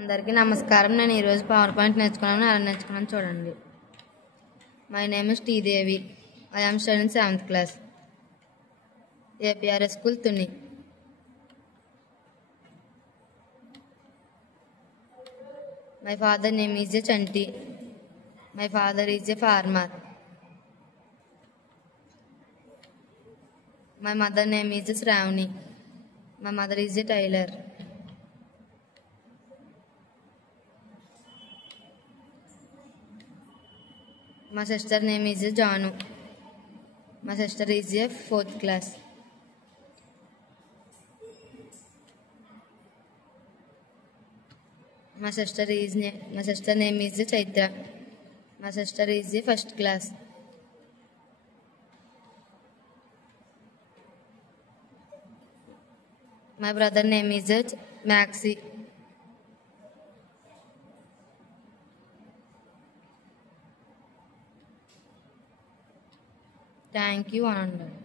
అందరికీ నమస్కారం. నేను ఈరోజు పవర్ పాయింట్ నేర్చుకున్నాను. ఎలా నేర్చుకున్నాను చూడండి. My name is Tidevi. I am studying 7th class. APRS school Tuni. My father name is Chanti. My father is a farmer. My mother name is Shravani. My mother is a tailor. My sister name is Janu. My sister is a 4th class. My sister name is Chaitra. My sister is a 1st class. My brother name is Maxi. Thank you, Ananda.